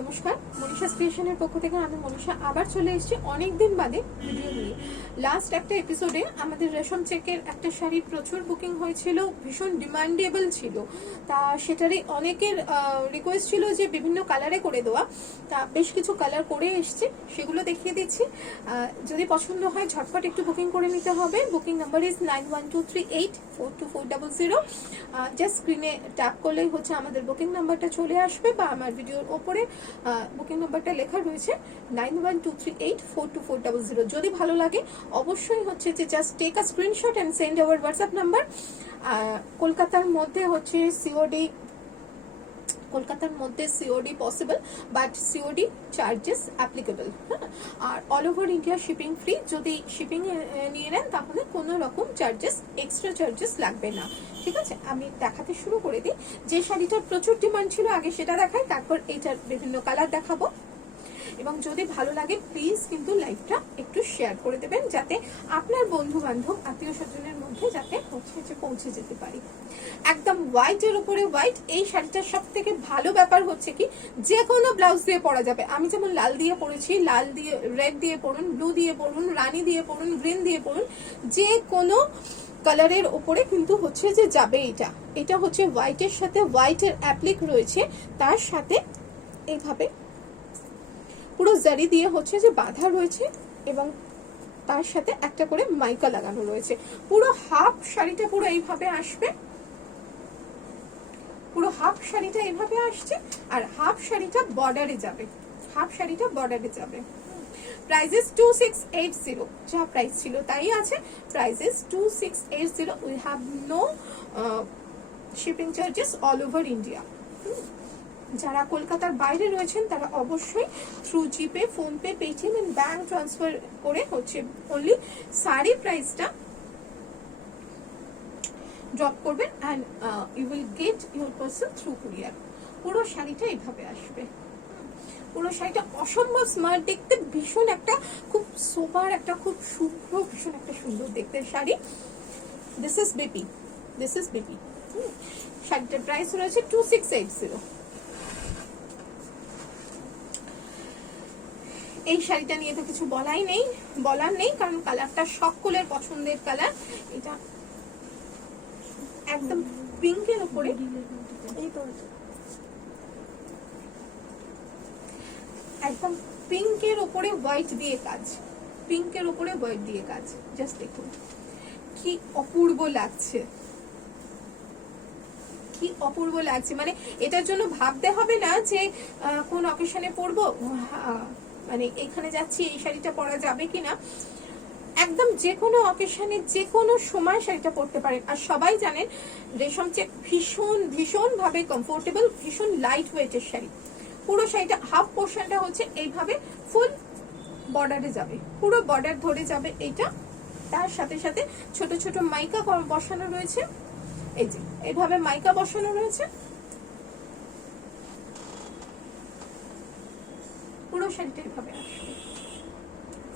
নমস্কার, মনীষা ক্রিয়েশনের পক্ষ থেকে আমি মনীষা আবার চলে এসেছি অনেকদিন বাদে ভিডিও নিয়ে। লাস্ট একটা এপিসোডে আমাদের রেশম চেকের একটা শাড়ি প্রচুর বুকিং হয়েছিল, ভীষণ ডিমান্ডেবল ছিল। তা সেটারই অনেকের রিকোয়েস্ট ছিল যে বিভিন্ন কালারে করে দেওয়া। তা বেশ কিছু কালার করে এসছে, সেগুলো দেখিয়ে দিচ্ছি। যদি পছন্দ হয় ঝটপট একটু বুকিং করে নিতে হবে। Booking number is 9123842400। জাস্ট স্ক্রিনে ট্যাপ করলেই হচ্ছে আমাদের বুকিং নাম্বারটা চলে আসবে, বা আমার ভিডিওর ওপরে বুকিং নাম্বারটা লেখা রয়েছে 9123842400। যদি ভালো লাগে অবশ্যই হচ্ছে যে just take a screenshot and send our WhatsApp number. কলকাতার মধ্যে হচ্ছে COD possible, but COD charges applicable. হ্যাঁ, আর all over India shipping free. যদি শিপিং নিয়ে নেন তাহলে কোনো রকম এক্সট্রা চার্জেস লাগবে না। ঠিক আছে, আমি দেখাতে শুরু করে দিই। যে শাড়িটার প্রচুর ডিমান্ড ছিল আগে সেটা দেখাই, তারপর এটার বিভিন্ন কালার দেখাবো। এবং যদি ভালো লাগে প্লিজ কিন্তু লাইভটা একটু শেয়ার করে দেবেন, যাতে আপনার বন্ধু বান্ধব আত্মীয় স্বজনের মধ্যে যাতে পৌঁছে যেতে পারি। একদম হোয়াইটের উপরে হোয়াইট। এই শাড়িটার সব থেকে ভালো ব্যাপার হচ্ছে কি, যে কোনো ব্লাউজ দিয়ে পরা যাবে। আমি যেমন লাল দিয়ে পরেছি, লাল দিয়ে রেড দিয়ে পরুন, ব্লু দিয়ে পরুন, রানী দিয়ে পরুন, গ্রিন দিয়ে পরুন, যে কোনো কালারের ওপরে কিন্তু হচ্ছে যে যাবে। এটা হচ্ছে হোয়াইটের সাথে হোয়াইটের অ্যাপ্লিক রয়েছে, তার সাথে এইভাবে পুরো জারি দিয়ে হচ্ছে যে বাঁধা রয়েছে, এবং তার সাথে একটা করে মাইকা লাগানো রয়েছে। পুরো হাফ শাড়িটা পুরো এইভাবে আসবে, পুরো হাফ শাড়িটা এইভাবে আসছে, আর হাফ শাড়িটা বর্ডারে যাবে। প্রাইসেস 2680, যা প্রাইস ছিল তাই আছে। Prices 2680। We have no shipping charges all over India. যারা কলকাতার বাইরে রয়েছেন তারা অবশ্যই through GPay, PhonePe, Paytm and bank transfer করে হচ্ছে অনলি শাড়ি প্রাইসটা ড্রপ করবেন, and you will get your parcel through courier. পুরো শাড়িটা এইভাবে আসবে। পুরো শাড়িটা অসম্ভব স্মার্ট দেখতে, ভীষণ একটা খুব সোবার, একটা খুব শুভ্র, ভীষণ একটা সুন্দর দেখতে শাড়ি। This is baby. শাড়িটার প্রাইস রয়েছে 2680। এই শাড়িটা নিয়ে তো কিছু বলার নেই, কারণ কালারটা সকলের পছন্দের কালার। এটা একদম পিঙ্কের উপরে, একদম পিঙ্কের উপরে হোয়াইট দিয়ে কাজ। জাস্ট দেখুন কি অপূর্ব লাগছে, মানে এটার জন্য ভাবতে হবে না যে কোন অকেশনে পরবো, মানে এখানে যাচ্ছি এই শাড়িটা পরা যাবে কিনা। একদম যে কোনো অকেশনে, যে কোনো সময় শাড়িটা পরতে পারেন। আর সবাই জানেন রেশম চেক ভীষণ ভাবে কমফোর্টেবল, ভীষণ লাইট ওয়েটের শাড়ি। পুরো শাড়িটা হাফ পোর্শনটা হচ্ছে এইভাবে ফুল বর্ডারে যাবে, পুরো বর্ডার ধরে যাবে এইটা। তার সাথে সাথে ছোট ছোট মাইকা বসানো রয়েছে, এই যে এইভাবে মাইকা বসানো রয়েছে। পুরো শাড়িটা এইভাবে আসবে,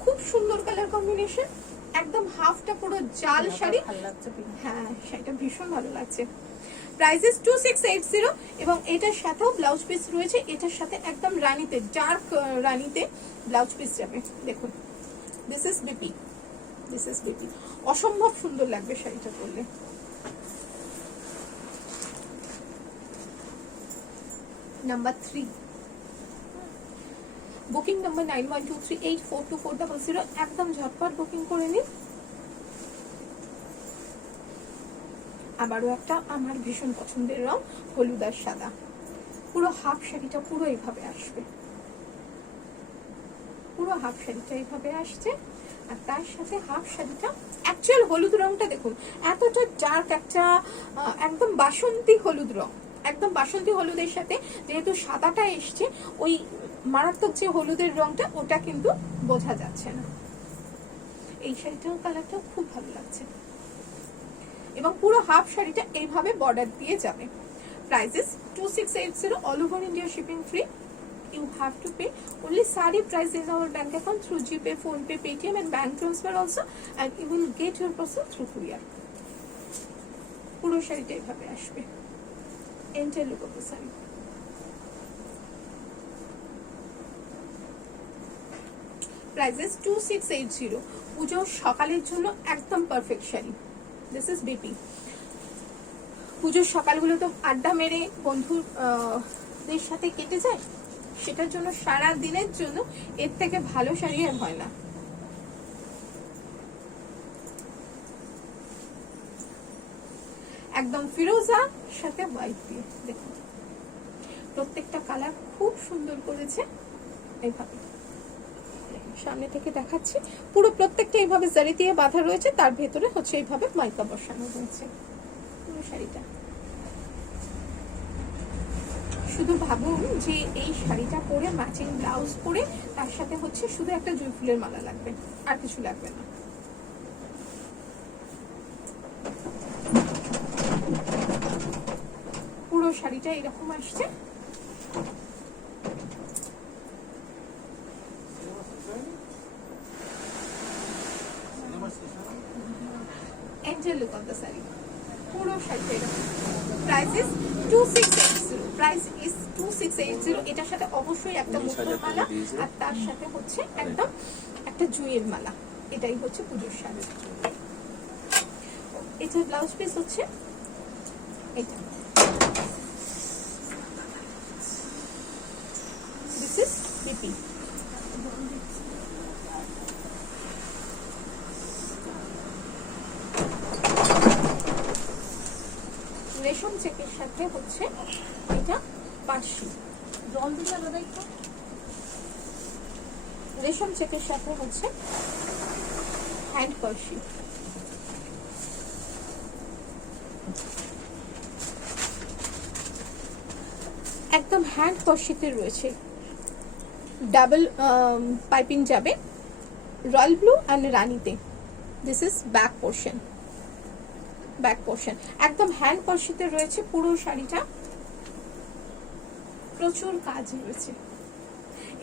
খুব সুন্দর কালার কম্বিনেশন। একদম হাফটা পুরো জাল শাড়ি। হ্যাঁ, শাড়িটা ভীষণ ভালো লাগছে। প্রাইসেস 2680, এবং এটার সাথেও ব্লাউজ পিস রয়েছে। এটার সাথে একদম রানীতে, ডার্ক রানীতে ব্লাউজ পিস যাবে। দেখুন, দিস ইজ বিপি। অসম্ভব সুন্দর লাগবে শাড়িটা পরলে। Number 3, booking number 9123842400। একদম ঝটপট বুকিং করে নিন। আবারও একটা আমার ভীষণ পছন্দের রং, হলুদ আর সাদা। পুরো হাফ শাড়িটা পুরো এইভাবে আসবে, পুরো হাফ শাড়িটা এইভাবে আসছে। আর তার সাথে হাফ শাড়িটা, অ্যাকচুয়াল হলুদ রংটা দেখুন, এতটা ডার্ক একটা একদম বাসন্তী হলুদ রং। একদম বাসন্তী হলুদের সাথে যেহেতু সাদাটা এসছে, ওই মারাত্মক যে হলুদের রংটা ওটা কিন্তু বোঝা যাচ্ছে না। এই শাড়িটার কালারটা খুব ভালো লাগছে, এবং পুরো হাফ শাড়িটা এইভাবে বর্ডার দিয়ে যাবে। Prices 2680, all over India shipping free. You have to pay only sari price in our bank account through GPay, PhonePe, Paytm and bank transfer also, and you will get your parcel through courier. পুরো শাড়িটা এইভাবে আসবে, enter look of the sari. Prices 2680। পুজোর সকালের জন্য একদম perfect sari. This is BP. পুজোর সকালগুলো তো আড্ডা মেরে বন্ধুদের সাথে কেটে যায়, সেটার জন্য সারা দিনের জন্য এর থেকে ভালো শাড়ি আর হয় না। একদম ফিরোজা সাথে হোয়াইট দিয়ে দেখুন, প্রত্যেকটা কালার খুব সুন্দর করেছে। এইভাবে সামনে থেকে দেখাচ্ছি, পুরো প্রত্যেকটা এইভাবে জারি দিয়ে বাঁধা রয়েছে, তার ভেতরে হচ্ছে এইভাবে মাইকা বসানো হয়েছে পুরো শাড়িটা। শুধু ভাবুন যে এই শাড়িটা পরে ম্যাচিং ব্লাউজ পরে তার সাথে হচ্ছে শুধু একটা জুঁই ফুলের মালা লাগবে, আর কিছু লাগবে না। পুরো শাড়িটা এরকম আসছে। Angel look of the sari, পুরো শাড়িটা এরকম। Price is 2680। Price is 2680। এটার সাথে অবশ্যই একটা মুক্তোর মালা, আর তার সাথে হচ্ছে একদম একটা জুঁইয়ের মালা। এটাই হচ্ছে পুজোর শাড়ি। এটার ব্লাউজ পিস হচ্ছে এটা। This is BP. রেশম চেকের সাথে হচ্ছে এটা পাশি। জল দিলে আলাদা একটু। রেশম চেকের সাথে হচ্ছে হ্যান্ড পার্সি। একদম হ্যান্ড পার্সিতে রয়েছে, ডাবল পাইপিং যাবে রয়্যাল ব্লু অ্যান্ড রানীতে। This is back portion. Back portion একদম হ্যান্ড পার্সিতে রয়েছে পুরো শাড়িটা, প্রচুর কাজ রয়েছে।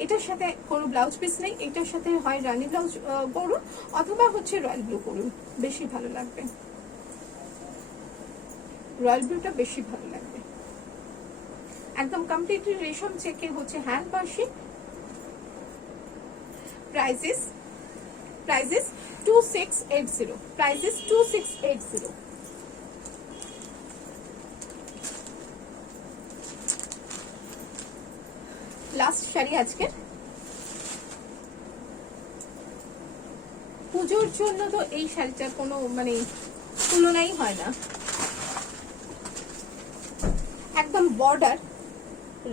এটার সাথে কোনো ব্লাউজ পিস নেই, এটার সাথে হয় রানী ব্লাউজ করুন অথবা হচ্ছে রয়্যাল ব্লু করুন, বেশি ভালো লাগবে। রয়্যাল ব্লুটা বেশি ভালো লাগবে। একদম কমপ্লিটলি রেশম চেকে হচ্ছে হ্যান্ড পার্সি। Price is 2680। Price is 2680। Last sari আজকের। পুজোর জন্য তো এই শাড়িটার কোনো মানে তুলনাই হয় না। একদম বর্ডার,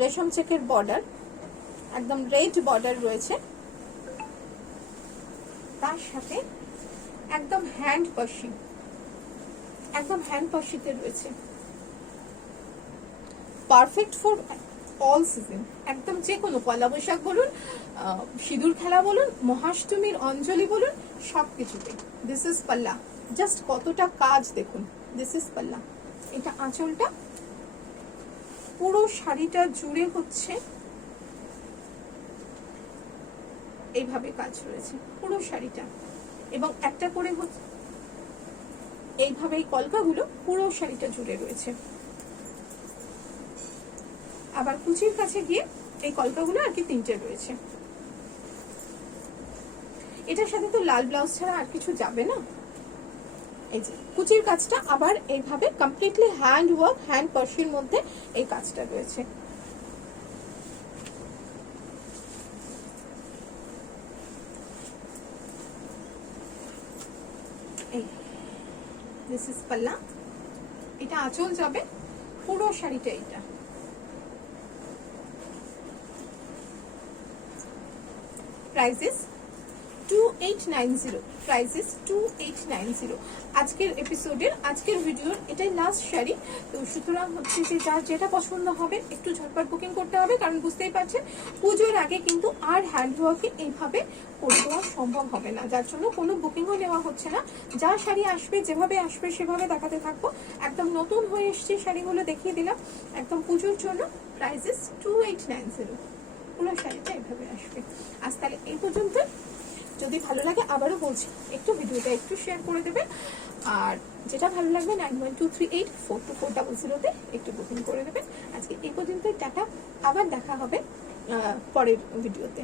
রেশম চেকের বর্ডার, একদম রেড বর্ডার রয়েছে, তার সাথে একদম হ্যান্ড পার্সি। একদম হ্যান্ড পার্সিতে রয়েছে। Perfect for all season. একদম যে কোনো পয়লা বৈশাখ বলুন, সিঁদুর খেলা বলুন, মহাষ্টমীর অঞ্জলি বলুন, সবকিছুতে। দিস ইজ পাল্লা। জাস্ট কতটা কাজ দেখুন। দিস ইজ পাল্লা। এটা আঁচলটা, পুরো শাড়িটা জুড়ে হচ্ছে এইভাবে কাজ রয়েছে পুরো শাড়িটা, এবং একটা করে হচ্ছে এইভাবে এই কলকাগুলো পুরো শাড়িটা জুড়ে রয়েছে। আবার কুচির কাছে গিয়ে এই কলকাগুলো আর কি তিনটে রয়েছে। এটার সাথে তো লাল ব্লাউজ ছাড়া আর কিছু যাবে না। এই যে কুচির কাজটা আবার এইভাবে কমপ্লিটলি হ্যান্ড ওয়ার্ক, হ্যান্ড পার্সির মধ্যে এই কাজটা রয়েছে। এই দিস ইজ পাল্লা। এটা আঁচল যাবে, পুরো শাড়িটা এটা। Price is 2890। Price is 2890। আজকের এপিসোডের, আজকের ভিডিওর এটাই লাস্ট শাড়ি। তো সুতরাং হচ্ছে যে যার যেটা পছন্দ হবে একটু ঝটপট বুকিং করতে হবে, কারণ বুঝতেই পারছেন পুজোর আগে কিন্তু আর হ্যান্ড ওয়ার্কে এইভাবে করে দেওয়া সম্ভব হবে না, যার জন্য কোনো বুকিংও নেওয়া হচ্ছে না। যা শাড়ি আসবে যেভাবে আসবে সেভাবে দেখাতে থাকবো। একদম নতুন হয়ে এসছে শাড়িগুলো দেখিয়ে দিলাম একদম পুজোর জন্য। Price is 2890। পুরো শাড়িটা এইভাবে আসবে। আজ তাহলে এই পর্যন্ত। যদি ভালো লাগে আবারও বলছি একটু ভিডিওটা একটু শেয়ার করে দেবেন, আর যেটা ভালো লাগবে 9123842400-তে একটু বুকিং করে দেবেন। আজকে এই পর্যন্তই, টাটা। আবার দেখা হবে পরের ভিডিওতে।